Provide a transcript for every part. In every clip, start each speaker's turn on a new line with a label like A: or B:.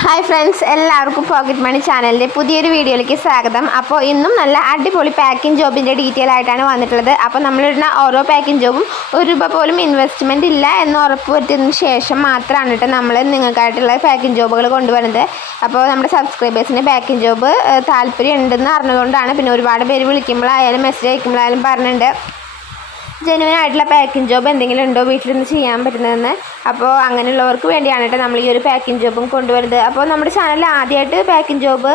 A: Hi friends എല്ലാവർക്കും pocket money ചാനലിന്റെ പുതിയൊരു വീഡിയോയിലേക്ക് സ്വാഗതം. അപ്പോൾ ഇന്നും നല്ല അടിപൊളി പാക്കിംഗ് ജോബിന്റെ ഡീറ്റെയിൽ ആയിട്ടാണ് വന്നിട്ടുള്ളത്. അപ്പോൾ നമ്മളിടുന്ന ഓരോ പാക്കിംഗ് ജോബും ഒരു രൂപ പോലും ഇൻവെസ്റ്റ്മെന്റ് ഇല്ല എന്ന് ഉറപ്പുവരുത്തിയതിന് ശേഷം മാത്രമാണ് കേട്ടോ നമ്മൾ നിങ്ങൾക്കായിട്ടുള്ള പാക്കിംഗ് ജോബുകൾ കൊണ്ടുവരുന്നത്. അപ്പോൾ നമ്മുടെ സബ്സ്ക്രൈബേഴ്സിന് പാക്കിംഗ് ജോബ് താല്പര്യം ഉണ്ടെന്ന് അറിഞ്ഞതുകൊണ്ടാണ് പിന്നെ ഒരുപാട് പേര് വിളിക്കുമ്പോഴായാലും മെസ്സേജ് അയക്കുമ്പോഴായാലും പറഞ്ഞിട്ടുണ്ട്. ജെനുവൻ ആയിട്ടുള്ള പാക്കിംഗ് ജോബ് എന്തെങ്കിലും ഉണ്ടോ വീട്ടിലിരുന്ന് ചെയ്യാൻ പറ്റുന്നതെന്ന്? അപ്പോൾ അങ്ങനെയുള്ളവർക്ക് വേണ്ടിയാണ് കേട്ടോ നമ്മൾ ഈ ഒരു പാക്കിംഗ് ജോബും കൊണ്ടുവരുന്നത്. അപ്പോൾ നമ്മുടെ ചാനലിൽ ആദ്യമായിട്ട് പാക്കിംഗ് ജോബ്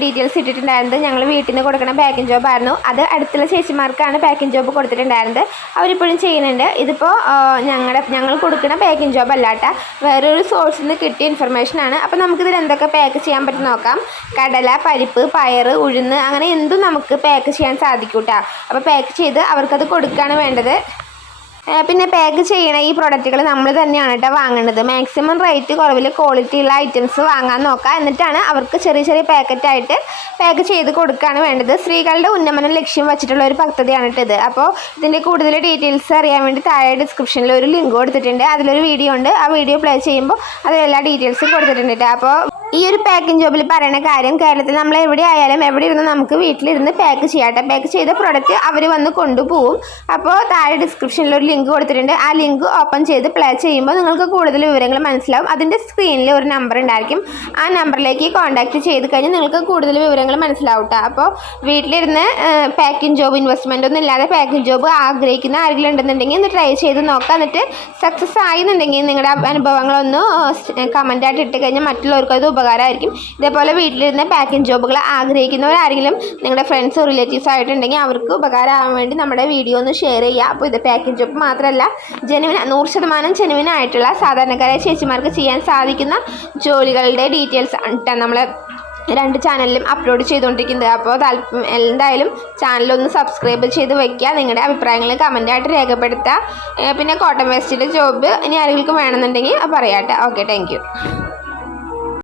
A: ഡീറ്റെയിൽസ് ഇട്ടിട്ടുണ്ടായിരുന്നത്. ഞങ്ങൾ വീട്ടിൽ നിന്ന് കൊടുക്കുന്ന പാക്കിംഗ് ജോബായിരുന്നു അത് അടുത്തുള്ള ചേച്ചിമാർക്കാണ് പാക്കിംഗ് ജോബ് കൊടുത്തിട്ടുണ്ടായിരുന്നത്. അവരിപ്പോഴും ചെയ്യുന്നുണ്ട്. ഇതിപ്പോൾ ഞങ്ങളുടെ ഞങ്ങൾ കൊടുക്കുന്ന പാക്കിംഗ് ജോബ് അല്ലാട്ട വേറൊരു സോഴ്സിൽ നിന്ന് കിട്ടിയ ഇൻഫർമേഷനാണ് അപ്പോൾ നമുക്കിതിൽ എന്തൊക്കെ പാക്ക് ചെയ്യാൻ പറ്റും നോക്കാം. കടല പരിപ്പ് പയർ ഉഴുന്ന് അങ്ങനെ എന്തും നമുക്ക് പാക്ക് ചെയ്യാൻ സാധിക്കൂട്ടാ അപ്പോൾ പാക്ക് ചെയ്ത് അവർക്കത് കൊടുക്കുകയാണ് വേണ്ടത്. ഏ, പിന്നെ പാക്ക് ചെയ്യണ ഈ പ്രൊഡക്റ്റുകൾ നമ്മൾ തന്നെയാണ് കേട്ടോ വാങ്ങേണ്ടത് മാക്സിമം റേറ്റ് കുറവിൽ ക്വാളിറ്റി ഉള്ള ഐറ്റംസ് വാങ്ങാൻ നോക്കുക എന്നിട്ടാണ് അവർക്ക് ചെറിയ ചെറിയ പാക്കറ്റായിട്ട് പാക്ക് ചെയ്ത് കൊടുക്കുകയാണ് വേണ്ടത്. സ്ത്രീകളുടെ ഉന്നമനം ലക്ഷ്യം വെച്ചിട്ടുള്ള ഒരു പദ്ധതിയാണ് ഇത്. അപ്പോൾ ഇതിന്റെ കൂടുതൽ ഡീറ്റെയിൽസ് അറിയാൻ വേണ്ടി താഴെ ഡിസ്ക്രിപ്ഷനിൽ ഒരു ലിങ്ക് കൊടുത്തിട്ടുണ്ട്. അതിലൊരു വീഡിയോ ഉണ്ട്. ആ വീഡിയോ പ്ലേ ചെയ്യുമ്പോൾ അതിലെല്ലാ ഡീറ്റെയിൽസും കൊടുത്തിട്ടുണ്ട് അപ്പോൾ ഈ ഒരു പാക്കിംഗ് ജോബിൽ പറയുന്ന കാര്യം കേരളത്തിൽ നമ്മൾ എവിടെ ആയാലും എവിടെ ഇരുന്ന് നമുക്ക് വീട്ടിലിരുന്ന് പാക്ക് ചെയ്യാട്ടെ. പാക്ക് ചെയ്ത പ്രൊഡക്റ്റ് അവർ വന്ന് കൊണ്ടുപോകും അപ്പോൾ താഴെ ഡിസ്ക്രിപ്ഷനിൽ ഒരു ലിങ്ക് കൊടുത്തിട്ടുണ്ട്. ആ ലിങ്ക് ഓപ്പൺ ചെയ്ത് പ്ലേ ചെയ്യുമ്പോൾ നിങ്ങൾക്ക് കൂടുതൽ വിവരങ്ങൾ മനസ്സിലാവും. അതിന്റെ സ്ക്രീനിൽ ഒരു നമ്പർ ഉണ്ടായിരിക്കും. ആ നമ്പറിലേക്ക് കോൺടാക്റ്റ് ചെയ്ത് കഴിഞ്ഞാൽ നിങ്ങൾക്ക് കൂടുതൽ വിവരങ്ങൾ മനസ്സിലാവും അപ്പോൾ വീട്ടിലിരുന്ന് പാക്കിംഗ് ജോബ് ഇൻവെസ്റ്റ്മെന്റ് ഒന്നും ഇല്ലാതെ പാക്കിംഗ് ജോബ് ആഗ്രഹിക്കുന്ന ആരെങ്കിലും ഉണ്ടെന്നുണ്ടെങ്കിൽ ഒന്ന് ട്രൈ ചെയ്ത് നോക്കാം. എന്നിട്ട് സക്സസ് ആയെന്നുണ്ടെങ്കിൽ നിങ്ങളുടെ അനുഭവങ്ങളൊന്ന് കമന്റായിട്ട് ഇട്ട് കഴിഞ്ഞാൽ മറ്റുള്ളവർക്ക് അത് ഉപകാരമായിരിക്കും. ഇതേപോലെ വീട്ടിലിരുന്ന് പാക്കിംഗ് ജോബുകൾ ആഗ്രഹിക്കുന്നവരാരെങ്കിലും നിങ്ങളുടെ ഫ്രണ്ട്സ് റിലേറ്റീവ്സ് ആയിട്ടുണ്ടെങ്കിൽ അവർക്ക് ഉപകാരമാകാൻ വേണ്ടി നമ്മുടെ വീഡിയോ ഒന്ന് ഷെയർ ചെയ്യുക. അപ്പോൾ ഇത് പാക്കിംഗ് ജോബ് മാത്രമല്ല ജെനുവിൻ നൂറ് ശതമാനം ജെനുവിനായിട്ടുള്ള സാധാരണക്കാരായ ചേച്ചിമാർക്ക് ചെയ്യാൻ സാധിക്കുന്ന ജോലികളുടെ ഡീറ്റെയിൽസ് ആണ് നമ്മൾ രണ്ട് ചാനലിലും അപ്ലോഡ് ചെയ്തുകൊണ്ടിരിക്കുന്നത്. അപ്പോൾ എന്തായാലും ചാനലൊന്ന് സബ്സ്ക്രൈബ് ചെയ്ത് വയ്ക്കുക നിങ്ങളുടെ അഭിപ്രായങ്ങൾ കമന്റായിട്ട് രേഖപ്പെടുത്തുക. പിന്നെ കോട്ടൺ വേസ്റ്റിന്റെ ജോബ് ഇനി ആരെങ്കിലും വേണമെന്നുണ്ടെങ്കിൽ പറയാട്ടെ ഓക്കെ താങ്ക്